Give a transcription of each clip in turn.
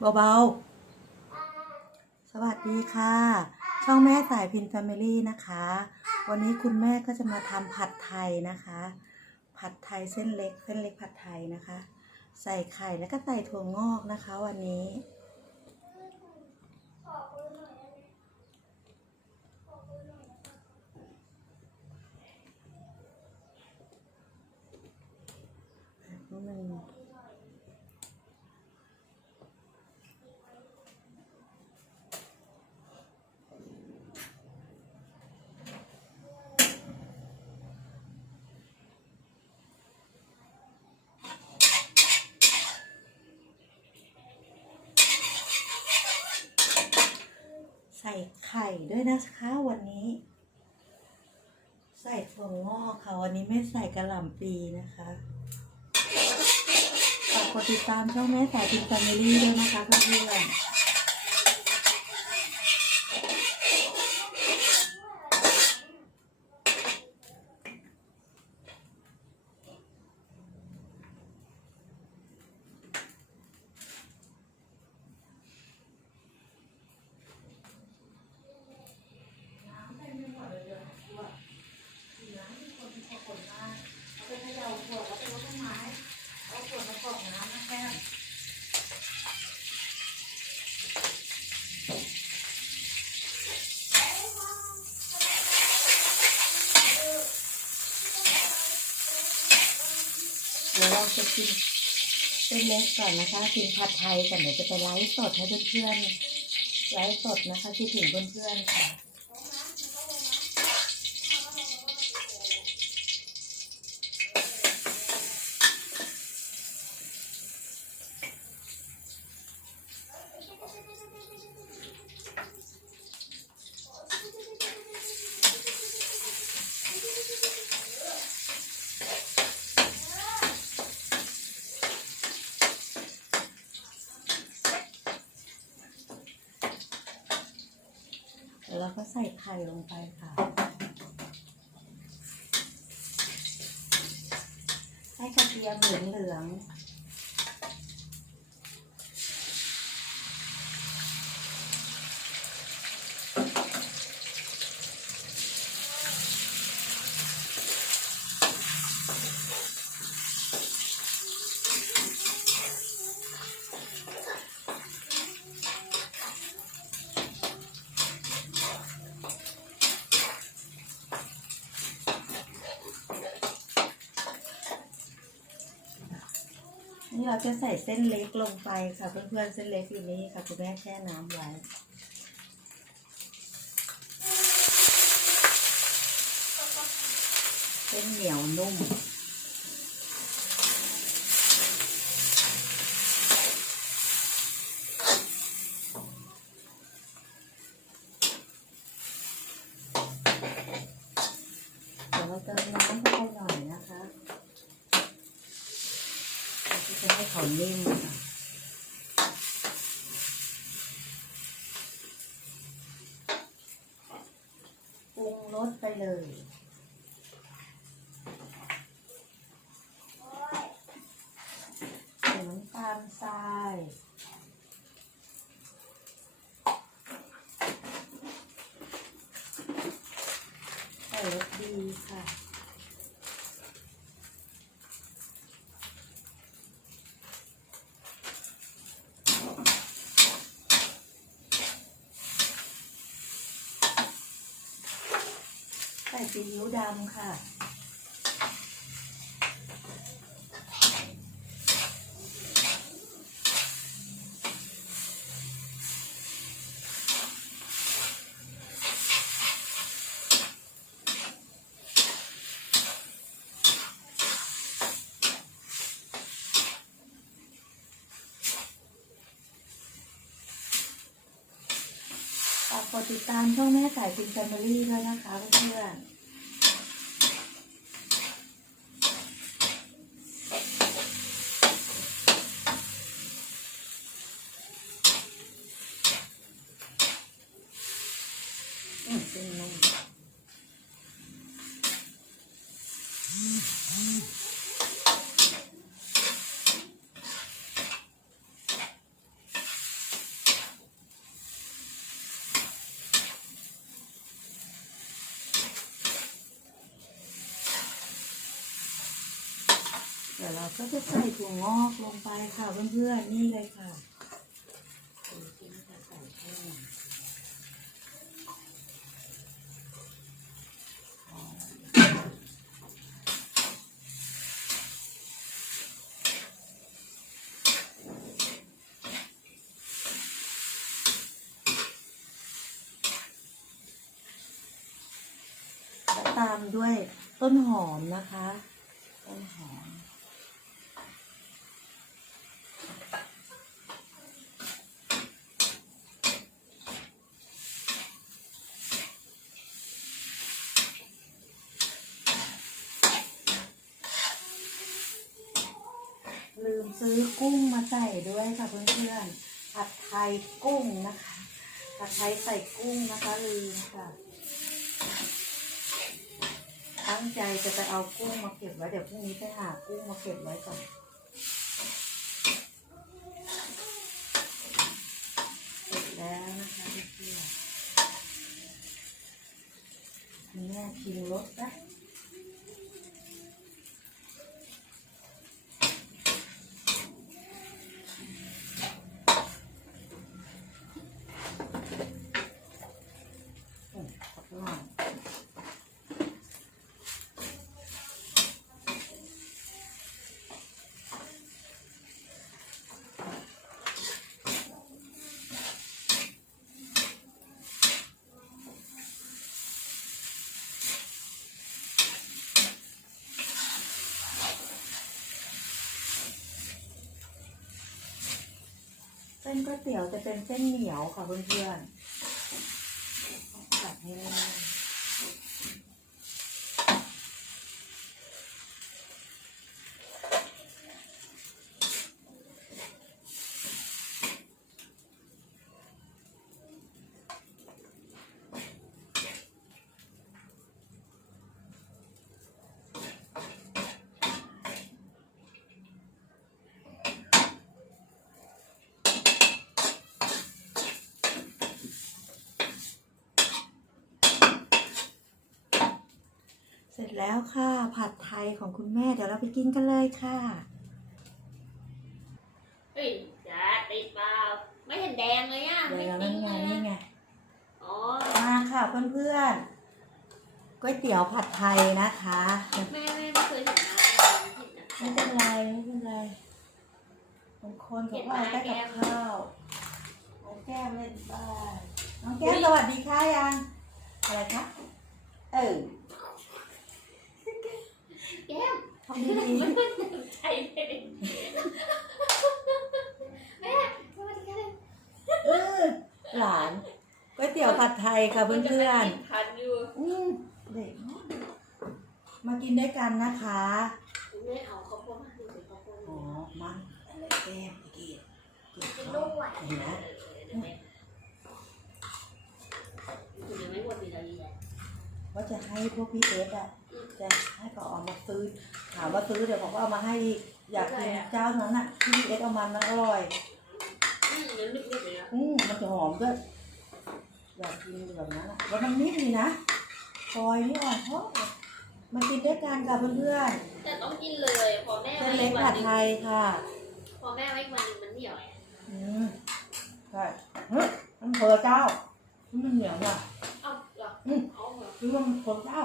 เบาๆ สวัสดีค่ะ ช่องแม่สายพินแฟมิลี่นะคะ วันนี้คุณแม่ก็จะมาทำผัดไทยนะคะ ผัดไทยเส้นเล็ก เส้นเล็กผัดไทยนะคะ ใส่ไข่แล้วก็ใส่ถั่วงอกนะคะ วันนี้นิดนึงใส่ ไข่ด้วยนะคะวันนี้ ใส่ถั่วงอกค่ะ วันนี้ไม่ใส่กระหล่ำปีนะคะฝากกดติดตามช่องแม่สายพินแฟมิลี่ด้วยนะคะเพื่อนๆเดี๋ยวเราจะ กินเส้นเล็กก่อนนะคะกินผัดไทยกันเดี๋ยวจะไปไลฟ์สดให้เพื่อนๆไลฟ์สดนะคะที่ถึงเพื่อนๆค่ะ เดี๋ยวเราก็ใส่ไข่ลงไปค่ะ ให้กระเทียมเหลืองเหลือง เราจะใส่เส้นเล็กลงไปค่ะเพื่อนๆเส้นเล็กอยู่นี่ค่ะคุณแม่แช่น้ำไว้เส้นเหนียวนุ่ม เดี๋ยวเราเติมน้ำเข้าไปหน่อยนะคะเพื่อที่จะให้เขานิ่มค่ะปรุงรสไป เลยใส่น้ำตาลทรายใส่รสดีค่ะ ใส่ ซีอิ๊วดำค่ะ ฝากกดติดตามช่องแม่สายพินแฟมิลี่ด้วยนะคะเพื่อนๆ เราก็จะใส่ถั่วงอกลงไปค่ะเพื่อนๆนี่เลยค่ะดูสิว่าจะใส่แค่ไหนและตามด้วยต้นหอมนะคะ ต้นหอม ซื้อกุ้งมาใส่ด้วยค่ะเพื่อนๆผัดไทยกุ้งนะคะผัดไทยใส่กุ้งนะคะลืมค่ะตั้งใจจะไปเอากุ้งมาเก็บไว้เดี๋ยวพรุ่งนี้ไปหากุ้งมาเก็บไว้ก่อนเสร็จแล้วนะคะเพื่อนๆคุณแม่ชิมรสนะ อืมขอบคุณมาก เส้นก๋วยเตี๋ยวจะเป็นเส้นเหนียวค่ะเพื่อนๆจัดให้แน่ จแล้วค่ะ ผัดไทยของคุณแม่เดี๋ยวเราไปกินกันเลยค่ะ เฮ้ยจ้าติดเปล่าไม่เห็นแดงเลยอะเดี๋ยวไม่นั่นไงติดเลยนี่ไงอ๋อ มาค่ะเพื่อนๆก๋วยเตี๋ยวผัดไทยนะคะแม่แม่ไม่เคยเห็นนะไม่เห็นนะ ไม่เป็นไรไม่เป็นไรบางคนเขาก็เอาได้กับข้าวน้องแก้มเล่นบ้านน้องแก้มสวัสดีค่ะยังอะไรคะเออ แก้มทำดีมันไม่เต็มใจเลยแม่สวัสดีค่ะเออหลานก๋วยเตี๋ยวผัดไทยค่ะเพื่อนเพื่อนทันอยู่อืมเด็กมากินด้วยกันนะคะแม่เอาข้าวโพดมาดูสิข้าวโพดอ๋อมันอะไรแก้มตะกี้เก็บกินเขาด้วเห็นไหมว่าจะให้พวกพี่เอสอะ จะให้เขาเอามาซื้อ ถามว่าซื้อเดี๋ยวเขาก็เอามาให้อีกอยากกินเจ้านั้นอะที่พี่เอสเอามันมันอร่อย อืมมันนึกๆเลยนะอืมมันจะหอมด้วยอยากกินแบบนั้นอะแล้วมันนิ่มดีนะซอยนี่อ่อนเพราะมากินด้วยกันกับเพื่อนแต่ต้องกินเลยพอแม่ๆเส้นเล็กผัดไทยค่ะ พอแม่ไว้วันนึงมันเหนียวไงอืมใช่เฮ้ยมันเพอเจ้ามันเหนียวอะ เอาเหรออืม เอาเหรอ คือว่ามันเพอเจ้า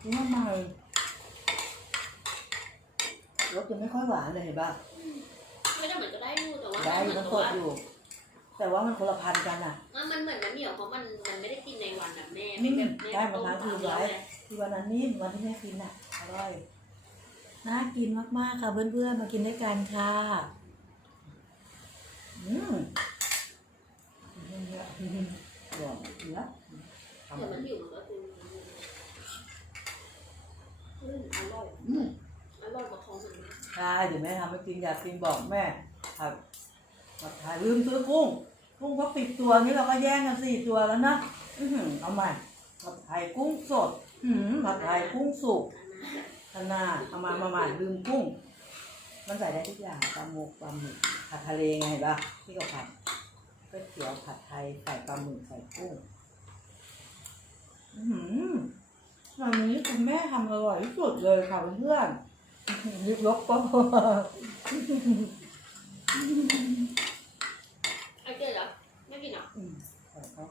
คือว่ามันรสจะไม่ค่อยหวานเลยเห็นป่ะไม่ได้เหมือนจะได้อยู่แต่ว่าได้เหมืมันนสดอยู่ แต่ว่ามันคนละพันกันอะ มันมันเหมือนมันเหนียวเพราะมันมันไม่ได้กินในวันแบบแม่อืมแบบแม่ได้มาค้างคืนไว้ต้มตามเราเลยที่วันนั้นนี่วันที่แม่กินอะอร่อยน่ากินมากๆค่ะเพื่อนๆมากินด้วยกันค่ะอืมเยอะๆหวานเยอะทำเดี๋ยวแบมับนนี้หิวมันก็คืออืมอร่อย อืม อร่อยกว่าของ มันนะใช่เดี๋ยวแม่ทำให้กินอยากกินบอกแม่ผัดผัดไทยลืมซื้อกุ้ง กุ้งเขาปิดตัวนี้เราก็แย่งกันสี่ตัวแล้วนะอื้อหือเอาใหม่ผัดไทยกุ้งสด อื้อหือผัดไทยกุ้งสุกอันนั้นธนาเอามามามาลืมกุ้ง มันใส่ได้ทุกอย่างปลาหมึกปลาหมึกผัดทะเลไงเห็นปะที่เขาผัดก๋วยเตี๋ยวผัดไทยใส่ปลาหมึกใส่กุ้ง อือหือวันนี้คุณแม่ทำอร่อยที่สุดเลยค่ะเพื่อนๆ รีบยกก็ไอ้เจ๊เหรอไม่กินเหรออืมใส่เขา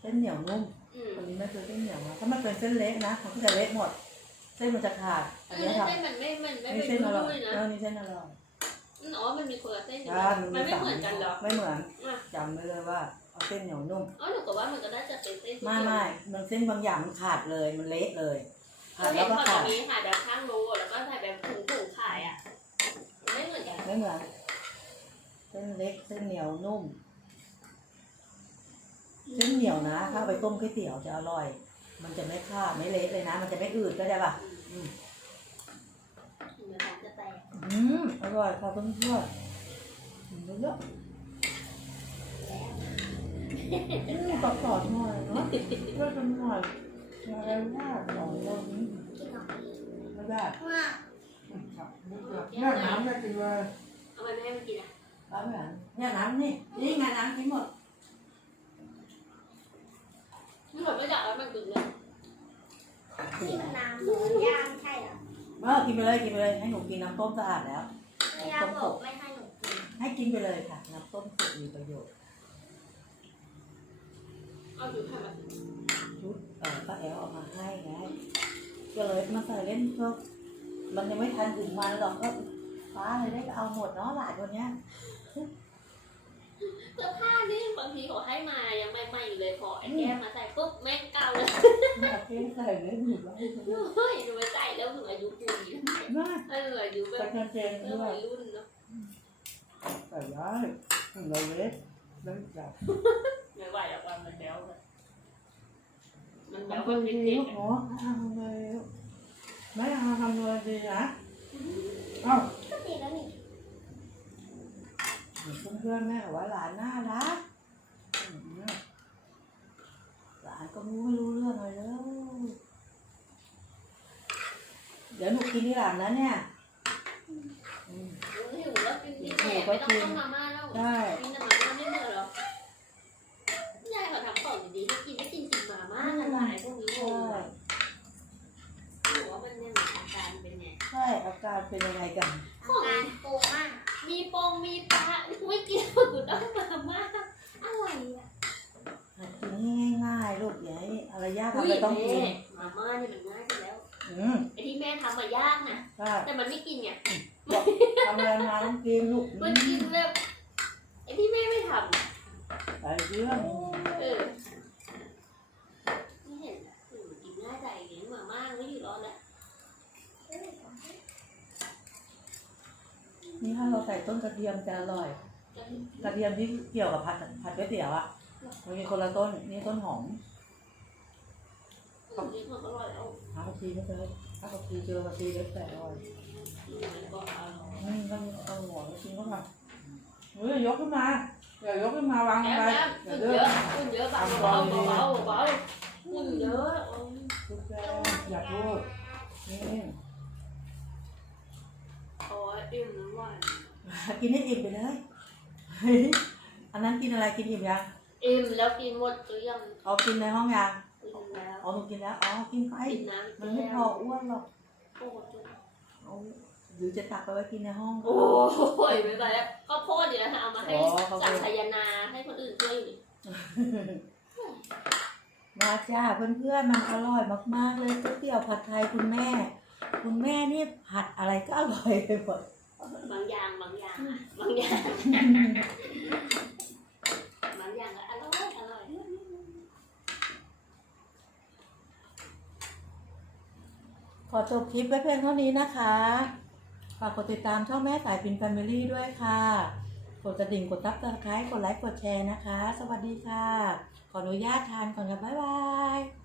เส้นเหนียวนุ่มอืมวันนี้แม่ซื้อเส้นเหนียวมาถ้ามันเป็นเส้นเล็กนะมันก็จะเละหมด เส้นมันจะขาดอันเอนี้อค่ะเส้นมันไม่ มันไม่นี่เป็นเส้นอร่อยรุ่ยๆนะเออนี่เส้นอร่อยอืมอ๋อ มันมีคนละเส้นอยู่อ่านะมันมันไม่สาเหมือนกันเหรอ ไม่เหมือนอะ จำไว้เลยว่าเอาเส้นเหนียวนุ่ม อ๋อหนูก็ว่ามันก็น่าจะเป็นเส้นที่ไม่ไม่มันเส้นบางอย่างมันขาดเลยมันเละเลยขา เราดเห็แล้วนก็ฝั่งขาดนี้ค่ะแบบข้างโลแล้วก็ใส่แบบถุงถุงๆขายอะมันไม่เหมือนกันไม่เหมือนเส้นเล็กเส้นเหนียวนุ่ม เส้นเหนียวนะ ถ้าเอาไปต้มก๋วยเตี๋ยวจะอร่อย มันจะไม่ขาดไม่เละเลยนะ มันจะไม่อืดก็ได้ป่ะอืมเหมือนของจะแตกอืมอร่อยค่ะเพื่อนเพื่อนๆอืมเยอะๆอืมกรอบๆหน่อยเนาะเพื่อนกันหน่อย อะไรว่าสองเรานี้ไม่ได้ว่าเนี่ยน้ำนี่ยกินเลยเอาไปไม่ให้มันกินอะร้านแบบเนี่ยน้ำนี่นี่ไงน้ำกินหมดมันหมดไม่อยากแล้วมันกึ่งเลยที่มันน้ำหมูย่างใช่เหรอเออกินไปเลยกินไปเลยให้หนูกินน้ำต้มสะอาดแล้วย่าบอกไม่ให้หนูกินให้กินไปเลยค่ะน้ำต้มสุกมีประโยชน์ เอาอยู่ให้มันชุดเออป้าแอลเอามาให้ไงก็เลยมาใส่เล่นก็มันยังไม่ทันถึงวันหรอกก็ฟ้าเลยได้เอาหมดเนาะหลานคนเนี้ยเสื้อผ้านี่บางทีเขาให้มายังใหม่ๆอยู่เลยพอไอ้แก้มมาใส่ปุ๊บแม่งเก่าเลยแม่เอาเพ่ใส่เล่นอยู่แล้วเฮ้ยหนูไปใส่แล้วหนูอายุปูนมาเอออายุแบใส่บกางเกงเออด้วยวัยรุ่นเนาะ ใส่ได้เราเล็ก แล้วจับไม่ไหวหรอกวันมันแบ้วเลยมันแบ้วทำก็ตัวติดีดลูกหนูทำเลยแม่เอาทำตัวดีนะเอ้าก็ดีแล้วนี่เพื่อนๆแม่บอกว่าหลานน่ารักอืมหลานก็ไม่รู้เรื่องอะไรเลยเดี๋ยวหนูกินที่หลังนะเนี่ยอืม หิวแล้วกินที่แหนไม่ต้องต้มมาม่าแล้วได้ กินแต่มาม่าไม่เหนื่อยหรอกยายเขาทำของดีๆให้กินไม่กินกินมาม่ากันหลายพวกนี้โอ้ ใช่ ยหนูว่ามันยังอาการเป็นไง ใช่อา การเป็นยังไงกันอาการโกงมาก มีปองมีปลาไม่กินกูต้องมาม่าอะไรอะหัดกินให้ง่ายๆลูกอย่าให้อะไรยากทำไปต้องกินมาม่านี่มันง่ายไปแล้วอืมไอ้ที่แม่ทำมายากนะใช่แต่มันไม่กินไงทำอะไรมาต้องกินลูกมันกินแบบไอ้ที่แม่ไม่ทำอะใส่เรื่อง เออไม่เห็นอะอืมกินง่ายใจเลี้ยงมาม่าไม่อยู่รอดแล้ว นี่ถ้าเราใส่ต้นกระเทียมจะอร่อย กระเทียมที่เกี่ยวกับผัดผัดก๋วยเตี๋ยวอะมันมีคนละต้นนี่ต้นหอมของนี้มันอร่อยแล้วหาผักชีไม่เจอถ้าผักชีเจอผักชีเล็กแต่อร่อยมันก็อร่อยอืมต้องต้องหัวแล้วกินเข้ามาเฮ้ยยกขึ้นมาอย่ายกขึ้นมาวางลแก้งมไปแก้มอย่าอุ่นเลืเยอกอะอุ่นเยอะเบาเบาเบาเบาอุ่นเยอะทุกแกอย่าพูดนี่โอ้ยอิ่มน้ำหวานกินให้อิ่มไปเลยเฮ้ยอันนั้นกินอะไรกินอิ่มยังอิ่มแล้วกินหมดหรือยังเอากินในห้องยังกินแล้วอ๋อหนูกินแล้วอ๋อกินไปกินน้ำมันไม่พออ้วนหรอกโอ้โหเอาหรือจะตักไปไว้กินในห้อง โอ้ยไม่ไปแล้วข้าวโพดเดี๋ยวเอามาให้อ๋อข้าวโพดสั่งไซยานาให้คนอื่นช่วยอยู่มาจ้าเพื่อนๆมันอร่อยมากๆเลยก๋วยเตี๋ยวผัดไทยคุณแม่ คุณแม่นี่ผัดอะไรก็อร่อยไปหมด บางอย่างบางอย่างอะบางอย่างบางอย่างก็อร่อยอร่อยขอจบคลิปไว้เพียงเท่านี้นะคะ ฝากกดติดตามช่องแม่สายพินแฟมิลี่ด้วยค่ะ กดกระดิ่งกดซับสไครต์กดไลค์กดแชร์นะคะ สวัสดีค่ะ ขออนุญาตทานก่อนค่ะบ๊ายบาย